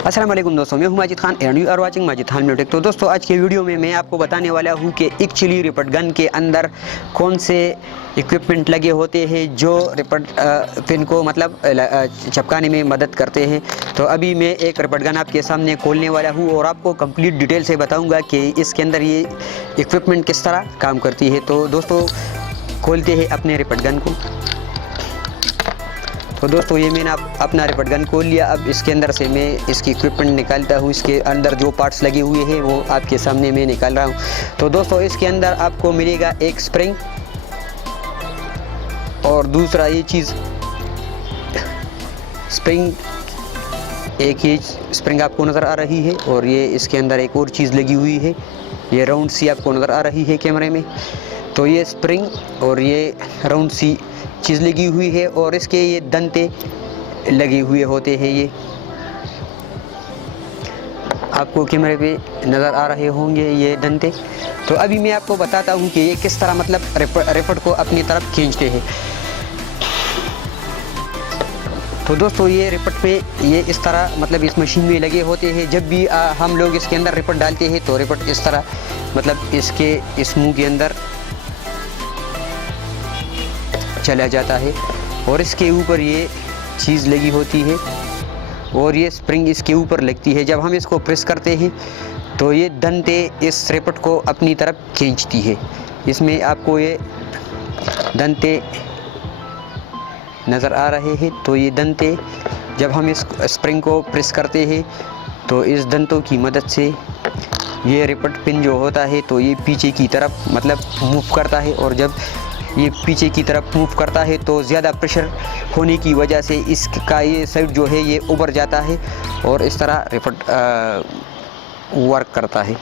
अस्सलाम वालेकुम दोस्तों, मैं हूं Majid Khan and you are watching Majid Khan music. तो दोस्तों आज के वीडियो में मैं आपको बताने वाला हूं कि एक चिली रिपट गन के अंदर कौन से इक्विपमेंट लगे होते हैं जो रिपट पिन को मतलब चिपकाने में मदद करते हैं। तो अभी मैं एक रिपट गन आपके सामने खोलने वाला हूं और आपको कंप्लीट डिटेल से बताऊंगा कि इसके अंदर ये इक्विपमेंट किस तरह काम करती है। तो दोस्तों खोलते हैं अपने रिपट गन को। तो दोस्तों ये मैंने अपना रिपट गन खोल लिया। अब इसके अंदर से मैं इसकी इक्विपमेंट निकालता हूँ। इसके अंदर जो पार्ट्स लगे हुए हैं वो आपके सामने मैं निकाल रहा हूँ। तो दोस्तों इसके अंदर आपको मिलेगा एक स्प्रिंग और दूसरा ये चीज़ स्प्रिंग, एक ही स्प्रिंग आपको नज़र आ रही है और ये इसके अंदर एक और चीज़ लगी हुई है, ये राउंड सी आपको नज़र आ रही है कैमरे में। तो ये स्प्रिंग और ये राउंड सी चीज़ लगी हुई है और इसके ये दंते लगे हुए होते हैं। ये आपको कैमरे पे नज़र आ रहे होंगे ये दंते। तो अभी मैं आपको बताता हूँ कि ये किस तरह मतलब रिपट को अपनी तरफ खींचते हैं। तो दोस्तों ये रिपट पे ये इस तरह मतलब इस मशीन में लगे होते हैं। जब भी हम लोग इसके अंदर रिपट डालते हैं तो रिपट इस तरह मतलब इसके इस मुंह के अंदर चला जाता है और इसके ऊपर ये चीज़ लगी होती है और ये स्प्रिंग इसके ऊपर लगती है। जब हम इसको प्रेस करते हैं तो ये दंते इस रिपट को अपनी तरफ खींचती है। इसमें आपको ये दंते नज़र आ रहे हैं। तो ये दंते जब हम इस स्प्रिंग को प्रेस करते हैं तो इस दंतों की मदद से ये रिपट पिन जो होता है तो ये पीछे की तरफ मतलब मूव करता है और जब ये पीछे की तरफ मूव करता है तो ज़्यादा प्रेशर होने की वजह से इसका ये साइड जो है ये उभर जाता है और इस तरह रिपट वर्क करता है।